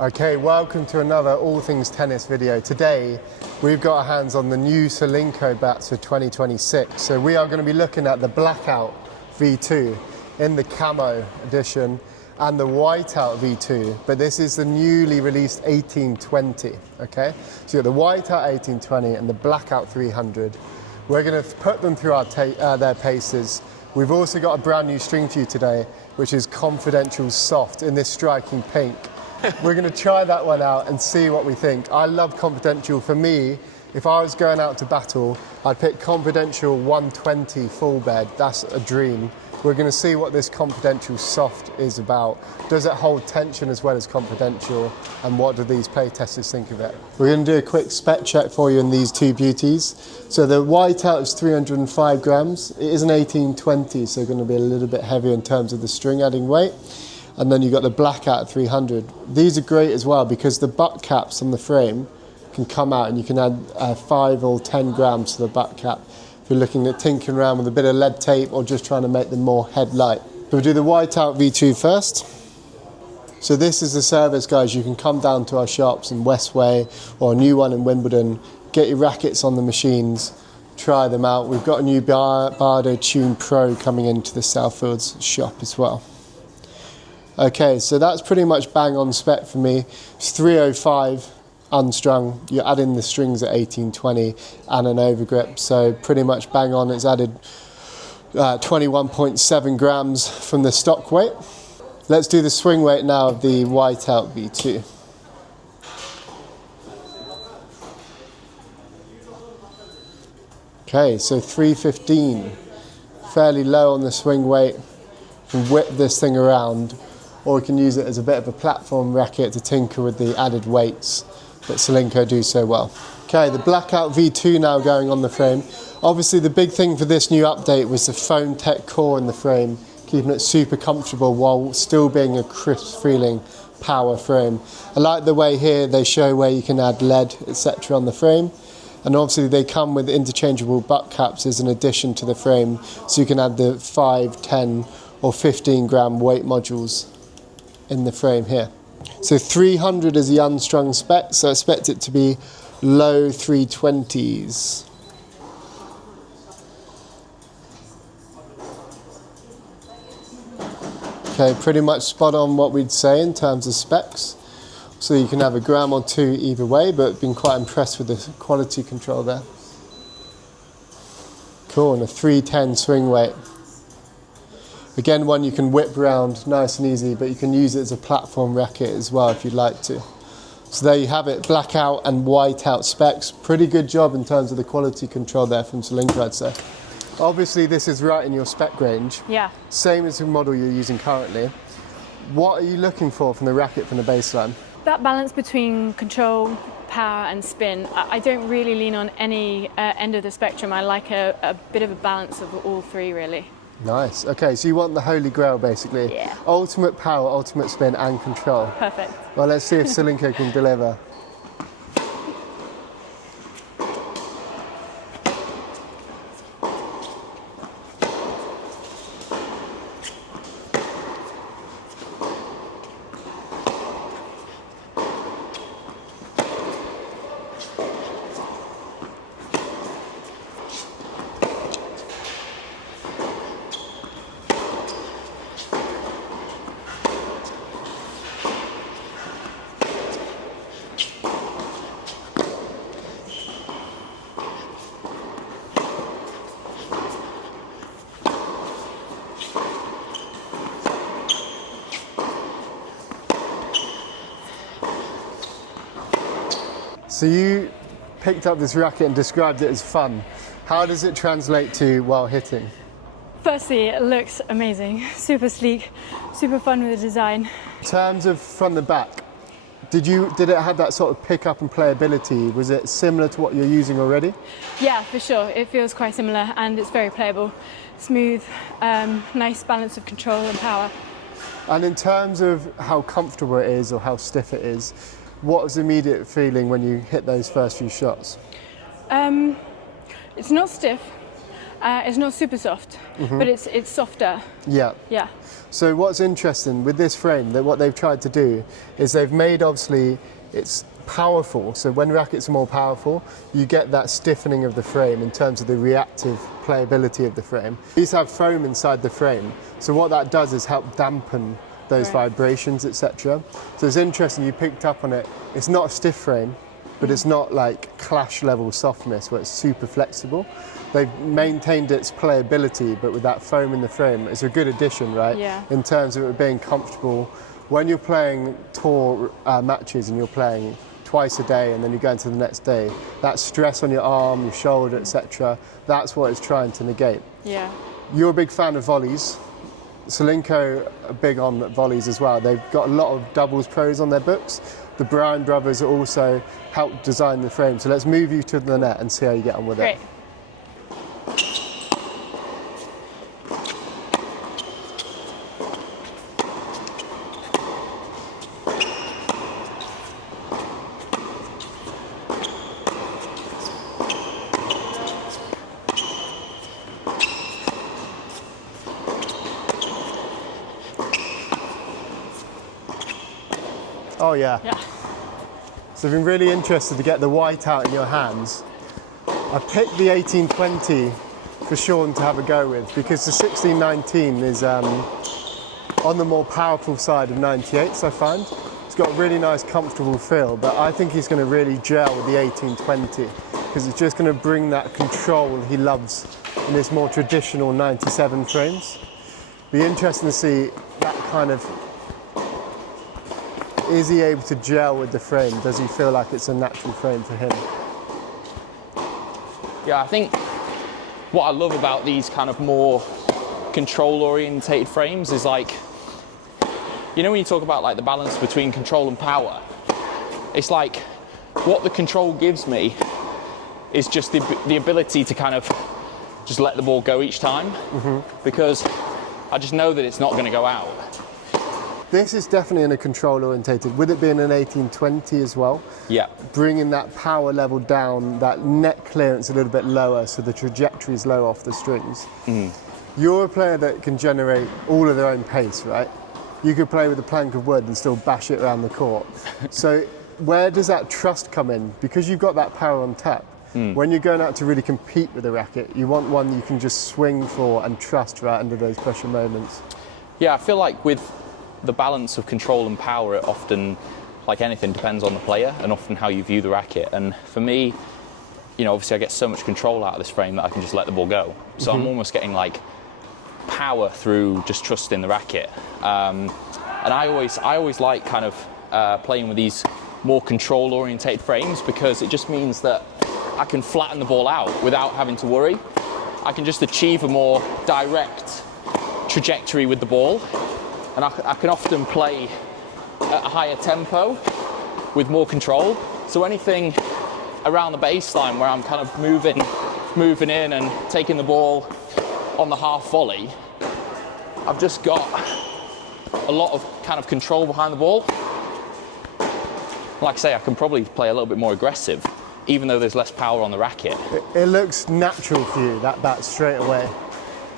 Okay, welcome to another All Things Tennis video. Today, we've got our hands on the new Solinco bats for 2026. So we are going to be looking at the Blackout V2 in the camo edition and the Whiteout V2, but this is the newly released 1820, okay? So you've got the Whiteout 1820 and the Blackout 300. We're going to put them through their paces. We've also got a brand new string for you today, which is Confidential Soft in this striking pink. We're going to try that one out and see what we think. I love Confidential. For me, if I was going out to battle, I'd pick Confidential 120 full bed. That's a dream. We're going to see what this Confidential Soft is about. Does it hold tension as well as Confidential? And what do these play testers think of it? We're going to do a quick spec check for you in these two beauties. So the Whiteout is 305 grams. It is an 1820, so going to be a little bit heavier in terms of the string adding weight. And then you've got the Blackout 300. These are great as well because the butt caps on the frame can come out and you can add 5 or 10 grams to the butt cap if you're looking at tinkering around with a bit of lead tape or just trying to make them more headlight. So we'll do the Whiteout V2 first. So this is the service, guys. You can come down to our shops in Westway or a new one in Wimbledon, get your rackets on the machines, try them out. We've got a new Bardo Tune Pro coming into the Southfields shop as well. Okay, so that's pretty much bang on spec for me. It's 305 unstrung. You're adding the strings at 1820 and an overgrip, so pretty much bang on. It's added 21.7 grams from the stock weight. Let's do the swing weight now of the Whiteout V2. Okay, so 315. Fairly low on the swing weight. You can whip this thing around, or we can use it as a bit of a platform racket to tinker with the added weights that Solinco do so well. Okay, the Blackout V2 now going on the frame. Obviously the big thing for this new update was the foam tech core in the frame, keeping it super comfortable while still being a crisp feeling power frame. I like the way here they show where you can add lead, etc. on the frame. And obviously they come with interchangeable butt caps as an addition to the frame, so you can add the 5, 10 or 15 gram weight modules in the frame here. So 300 is the unstrung spec, so I expect it to be low 320s. Okay, pretty much spot on what we'd say in terms of specs. So you can have a gram or two either way, but been quite impressed with the quality control there. Cool, and a 310 swing weight. Again, one you can whip around nice and easy, but you can use it as a platform racket as well if you'd like to. So there you have it, Blackout and Whiteout specs. Pretty good job in terms of the quality control there from Solinco, I'd say. Obviously this is right in your spec range. Yeah. Same as the model you're using currently. What are you looking for from the racket from the baseline? That balance between control, power and spin. I don't really lean on any end of the spectrum. I like a bit of a balance of all three, really. Nice. Okay, so you want the holy grail, basically. Yeah. Ultimate power, ultimate spin, and control. Perfect. Well, let's see if Solinco can deliver. So you picked up this racket and described it as fun. How does it translate to while hitting? Firstly, it looks amazing. Super sleek, super fun with the design. In terms of from the back, did it have that sort of pick up and playability? Was it similar to what you're using already? Yeah, for sure. It feels quite similar and it's very playable. Smooth, nice balance of control and power. And in terms of how comfortable it is or how stiff it is, what was the immediate feeling when you hit those first few shots? It's not stiff. It's not super soft, but it's softer. Yeah. Yeah. So what's interesting with this frame, that what they've tried to do is they've made, obviously, it's powerful. So when rackets are more powerful, you get that stiffening of the frame in terms of the reactive playability of the frame. These have foam inside the frame. So what that does is help dampen those vibrations, etc. So it's interesting you picked up on it. It's not a stiff frame, but it's not like clash level softness where it's super flexible. They've maintained its playability, but with that foam in the frame, it's a good addition, right? Yeah. In terms of it being comfortable. When you're playing tour matches and you're playing twice a day and then you go into the next day, that stress on your arm, your shoulder, etc., that's what it's trying to negate. Yeah. You're a big fan of volleys. Solinco are big on volleys as well. They've got a lot of doubles pros on their books. The Brown brothers also helped design the frame. So let's move you to the net and see how you get on with it. Great. Oh yeah. Yeah. So I've been really interested to get the white out in your hands. I picked the 1820 for Sean to have a go with because the 1619 is on the more powerful side of 98s, I find. It's got a really nice comfortable feel, but I think he's going to really gel with the 1820 because it's just going to bring that control he loves in his more traditional 97 frames. Be interesting to see that kind of, is he able to gel with the frame? Does he feel like it's a natural frame for him? Yeah, I think what I love about these kind of more control orientated frames is, like, you know, when you talk about like the balance between control and power, it's like what the control gives me is just the ability to kind of just let the ball go each time, because I just know that it's not going to go out. This is definitely in a control orientated, with it being an 1820 as well. Yeah. Bringing that power level down, that net clearance a little bit lower, so the trajectory is low off the strings. You're a player that can generate all of their own pace, right? You could play with a plank of wood and still bash it around the court. So where does that trust come in? Because you've got that power on tap. When you're going out to really compete with a racket, you want one you can just swing for and trust right under those pressure moments. Yeah, I feel like with the balance of control and power, it often, like anything, depends on the player and often how you view the racket. And for me, you know, obviously I get so much control out of this frame that I can just let the ball go. So I'm almost getting like power through just trusting the racket. And I always like kind of playing with these more control orientated frames, because it just means that I can flatten the ball out without having to worry. I can just achieve a more direct trajectory with the ball. And I can often play at a higher tempo with more control. So anything around the baseline where I'm kind of moving in and taking the ball on the half volley, I've just got a lot of kind of control behind the ball. Like I say, I can probably play a little bit more aggressive, even though there's less power on the racket. It looks natural for you, that straight away.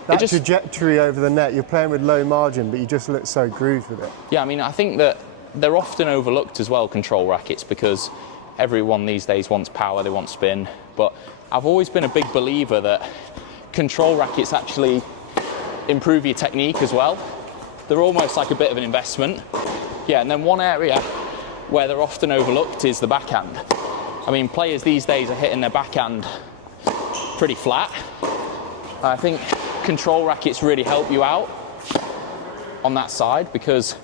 That trajectory over the net, you're playing with low margin, but you just look so grooved with it. Yeah, I mean, I think that they're often overlooked as well, control rackets, because everyone these days wants power, they want spin. But I've always been a big believer that control rackets actually improve your technique as well. They're almost like a bit of an investment. Yeah, and then one area where they're often overlooked is the backhand. I mean, players these days are hitting their backhand pretty flat. I think control rackets really help you out on that side, because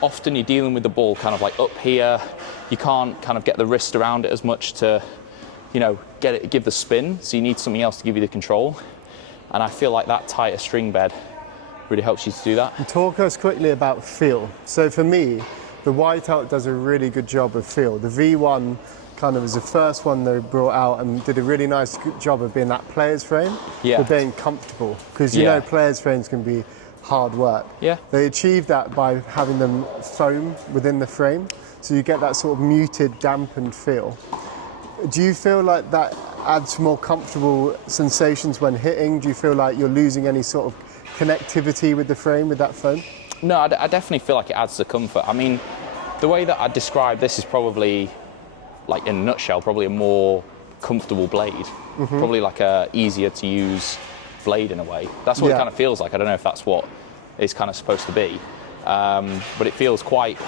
often you're dealing with the ball kind of like up here. You can't kind of get the wrist around it as much to, you know, give the spin. So you need something else to give you the control. And I feel like that tighter string bed really helps you to do that. And talk us quickly about feel. So for me, the Whiteout does a really good job of feel. The V1 kind of was the first one they brought out and did a really nice job of being that player's frame, but being comfortable, because you know players' frames can be hard work. Yeah. They achieved that by having them foam within the frame, so you get that sort of muted, dampened feel. Do you feel like that adds more comfortable sensations when hitting? Do you feel like you're losing any sort of connectivity with the frame with that foam? No, I definitely feel like it adds to comfort. I mean, the way that I describe this is probably, like in a nutshell, probably a more comfortable blade. Probably like a easier to use blade in a way. That's what it kind of feels like. I don't know if that's what it's kind of supposed to be, but it feels quite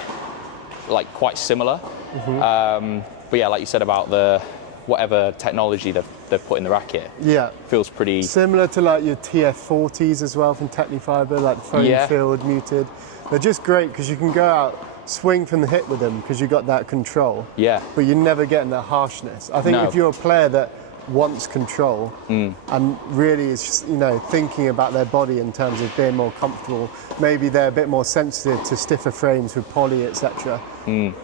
similar. But yeah, like you said about the whatever technology they've put in the racket, feels pretty similar to like your TF40s as well from Technifiber, like the foam filled, muted. They're just great because you can go out, swing from the hip with them because you've got that control. Yeah. But you're never getting that harshness. I think if you're a player that wants control and really is, you know, thinking about their body in terms of being more comfortable, maybe they're a bit more sensitive to stiffer frames with poly, etc.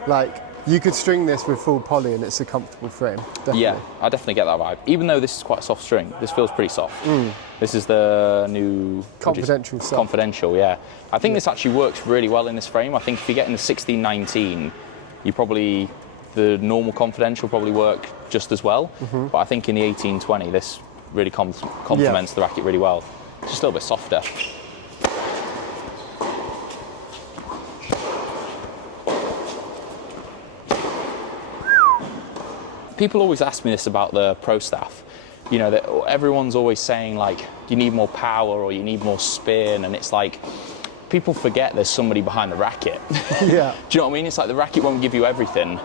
Like, you could string this with full poly and it's a comfortable frame. Definitely. Yeah, I definitely get that vibe. Even though this is quite a soft string, this feels pretty soft. This is the new Confidential soft. Confidential, yeah. I think this actually works really well in this frame. I think if you get in the 1619, the normal Confidential probably work just as well. But I think in the 1820, this really complements the racket really well. It's just a little bit softer. People always ask me this about the Pro Staff. You know, that everyone's always saying like, you need more power or you need more spin, and it's like, people forget there's somebody behind the racket. Do you know what I mean? It's like the racket won't give you everything.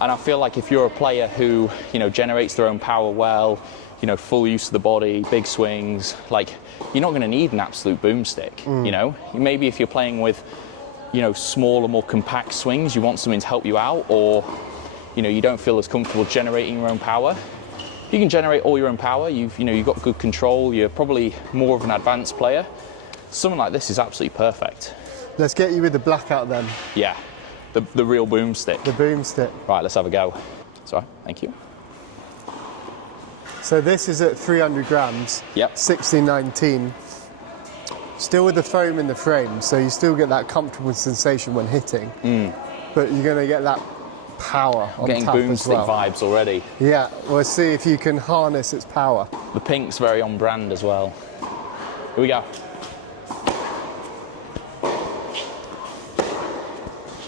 And I feel like if you're a player who, you know, generates their own power well, you know, full use of the body, big swings, like, you're not going to need an absolute boomstick, you know? Maybe if you're playing with, you know, smaller, more compact swings, you want something to help you out, or, you know, you don't feel as comfortable generating your own power. You can generate all your own power. You've got good control. You're probably more of an advanced player. Something like this is absolutely perfect. Let's get you with the Blackout then. Yeah, the real boomstick. The boomstick. Right, let's have a go. Sorry, thank you. So this is at 300 grams. Yep. 1619. Still with the foam in the frame, so you still get that comfortable sensation when hitting. But you're going to get that power on Getting top as well. boomstick vibes already. Yeah, we'll see if you can harness its power. The pink's very on brand as well. Here we go.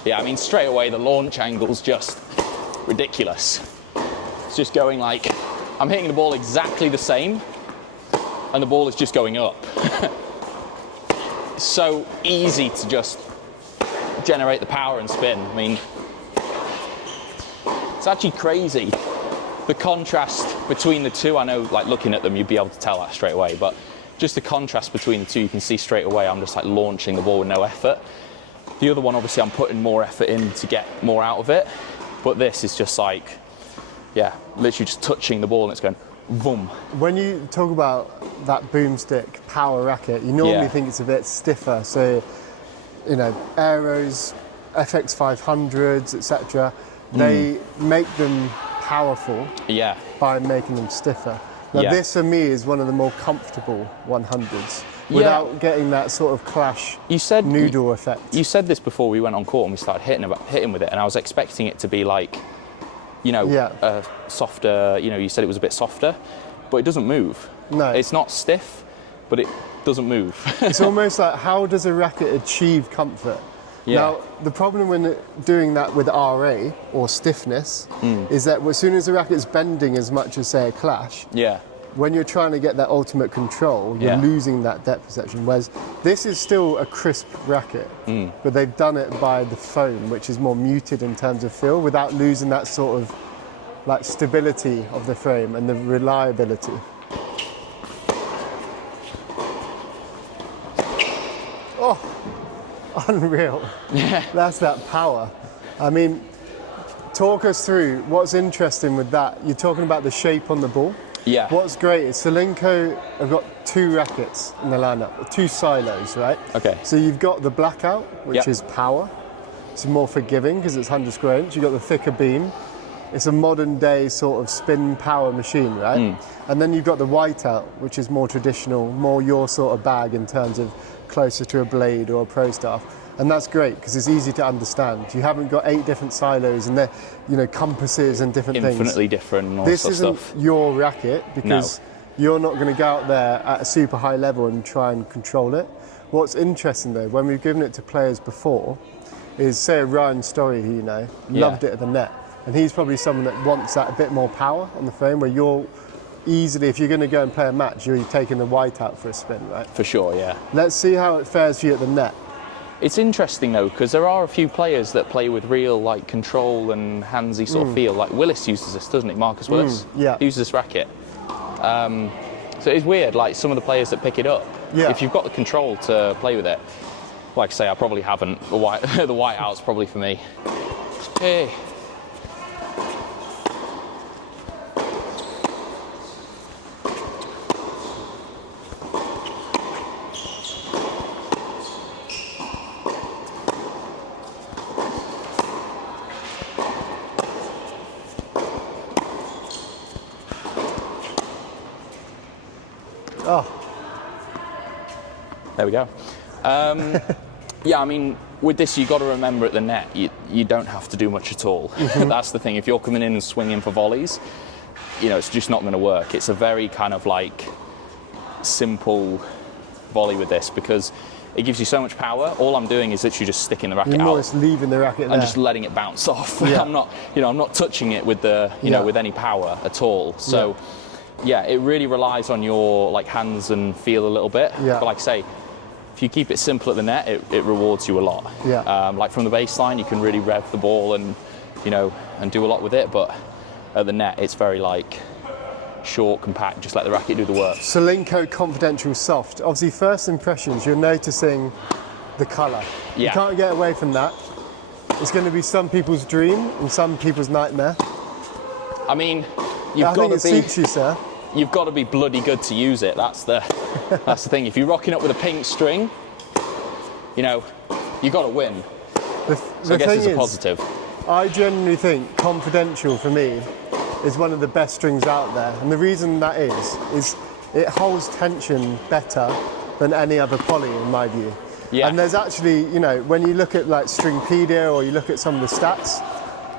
Yeah, I mean, straight away the launch angle's just ridiculous. It's just going like, I'm hitting the ball exactly the same, and the ball is just going up. It's so easy to just generate the power and spin. I mean, it's actually crazy. The contrast between the two, I know, like looking at them, you'd be able to tell that straight away, but just the contrast between the two, you can see straight away I'm just like launching the ball with no effort. The other one, obviously, I'm putting more effort in to get more out of it, but this is just like, yeah, literally just touching the ball and it's going boom. When you talk about that boomstick power racket, you normally think it's a bit stiffer. So, you know, Aeros, FX 500s, etc. They make them powerful by making them stiffer. Now this for me is one of the more comfortable 100s without getting that sort of clash noodle effect. You said this before we went on court and we started hitting with it, and I was expecting it to be like, you know, a softer, you know, you said it was a bit softer, but it doesn't move. No. It's not stiff, but it doesn't move. It's almost like, how does a racket achieve comfort? Now, the problem when doing that with RA or stiffness is that as soon as the racket's bending as much as, say, a Clash, when you're trying to get that ultimate control, you're losing that depth perception. Whereas this is still a crisp racket, but they've done it by the foam, which is more muted in terms of feel, without losing that sort of like stability of the frame and the reliability. Oh, unreal. That's that power. I mean, talk us through what's interesting with that. You're talking about the shape on the ball. What's great is Solinco have got two rackets in the lineup, two silos, right? Okay. So you've got the Blackout, which is power. It's more forgiving because it's 100 square inch. You've got the thicker beam. It's a modern day sort of spin power machine, right? And then you've got the Whiteout, which is more traditional, more your sort of bag in terms of closer to a blade or a Pro Staff. And that's great because it's easy to understand. You haven't got 8 different silos and they're, compasses and different things. Infinitely different and all This sorts isn't of stuff. your racket because you're not going to go out there at a super high level and try and control it. What's interesting though, when we've given it to players before, is say a Ryan Story who loved it at the net, and he's probably someone that wants that a bit more power on the frame, where you're easily, if you're going to go and play a match, you're taking the Whiteout for a spin, right? For sure, yeah. Let's see how it fares for you at the net. It's interesting though, because there are a few players that play with real like control and handsy sort of feel. Like Willis uses this, doesn't he? Marcus Willis? Yeah. He uses this racket. So it's weird, like some of the players that pick it up, if you've got the control to play with it, like I say, I probably haven't. The Whiteout's probably for me. Hey. Oh. There we go. Yeah, I mean, with this, you've got to remember at the net, you don't have to do much at all. That's the thing. If you're coming in and swinging for volleys, it's just not going to work. It's a very kind of like simple volley with this because it gives you so much power. All I'm doing is literally just sticking the racket You're out. more just leaving the racket there. And just letting it bounce off. Yeah. I'm not touching it with with any power at all. So. Yeah, it really relies on your like hands and feel a little bit. Yeah. But like I say, if you keep it simple at the net, it rewards you a lot. Yeah. Like from the baseline, you can really rev the ball and and do a lot with it. But at the net, it's very like short, compact. Just let the racket do the work. Solinco Confidential Soft. Obviously, first impressions, you're noticing the colour. Yeah. You can't get away from that. It's going to be some people's dream and some people's nightmare. I mean, I think it suits you, sir. You've got to be bloody good to use it. That's the thing. If you're rocking up with a pink string, you got to win. So I guess it's a positive. I genuinely think Confidential for me is one of the best strings out there, and the reason that is it holds tension better than any other poly in my view. Yeah. And there's actually, when you look at like Stringpedia or you look at some of the stats,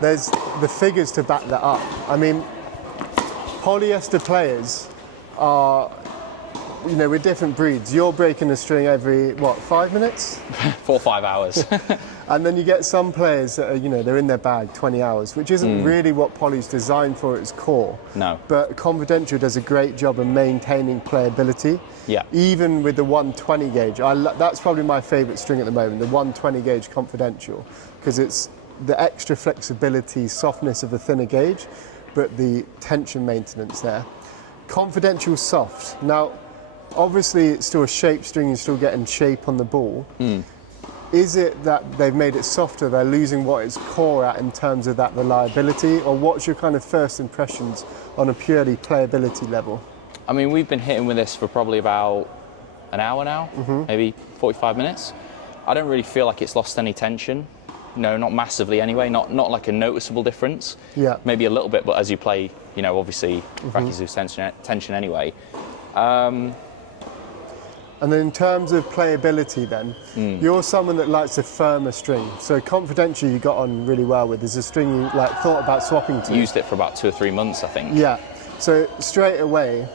there's the figures to back that up. I mean, polyester players are, we're different breeds. You're breaking a string every, 5 minutes? 4 or 5 hours. And then you get some players that are, they're in their bag 20 hours, which isn't really what poly's designed for at its core. No. But Confidential does a great job of maintaining playability. Yeah. Even with the 120 gauge. That's probably my favourite string at the moment, the 120 gauge Confidential, because it's the extra flexibility, softness of the thinner gauge, but the tension maintenance there. Confidential Soft. Now, obviously it's still a shape string, you're still getting shape on the ball. Is it that they've made it softer, they're losing what it's core at in terms of that reliability, or what's your kind of first impressions on a purely playability level? I mean, we've been hitting with this for probably about an hour now, maybe 45 minutes. I don't really feel like it's lost any tension. No, not massively anyway, not like a noticeable difference. Yeah. Maybe a little bit, but as you play, obviously rackets lose tension anyway. And then in terms of playability then, you're someone that likes a firmer string. So Confidential you got on really well with. Is a string you thought about swapping to? Used it for about 2 or 3 months, I think. Yeah. So straight away,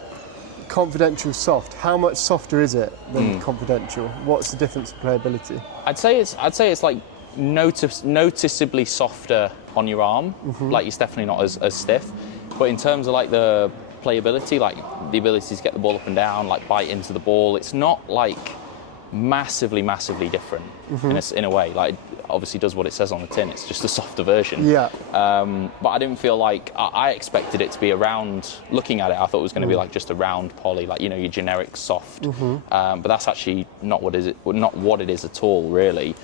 Confidential Soft. How much softer is it than Confidential? What's the difference in playability? I'd say it's like noticeably softer on your arm. Like it's definitely not as stiff. But in terms of like the playability, like the ability to get the ball up and down, like bite into the ball, it's not like massively different in a way. Like it obviously does what it says on the tin. It's just a softer version. Yeah. But I didn't feel like I expected it to be a round. Looking at it, I thought it was going to be like just a round poly, like your generic soft. But that's actually not what it is at all, really.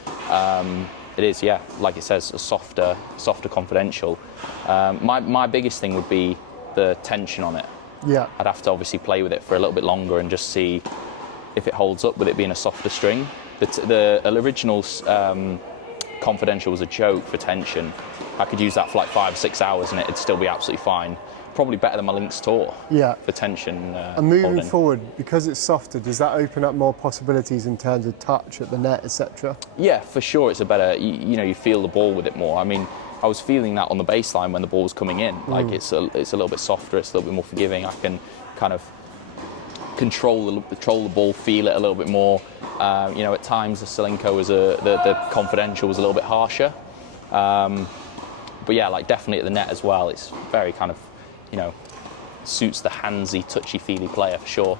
It is, yeah, like it says, a softer Confidential. My biggest thing would be the tension on it. Yeah. I'd have to obviously play with it for a little bit longer and just see if it holds up with it being a softer string. The original Confidential was a joke for tension. I could use that for like 5 or 6 hours and it'd still be absolutely fine. probably better than my Lynx Tour Yeah. for tension. And moving holding. forward, because it's softer, does that open up more possibilities in terms of touch at the net, etc.? Yeah, for sure. It's a better. You know, you feel the ball with it more. I mean, I was feeling that on the baseline when the ball was coming in. Like it's a little bit softer. It's a little bit more forgiving. I can kind of control the ball, feel it a little bit more. You know, at times the Solinco was the confidential was a little bit harsher. But yeah, like definitely at the net as well. It's very kind of, you know, suits the handsy, touchy-feely player for sure.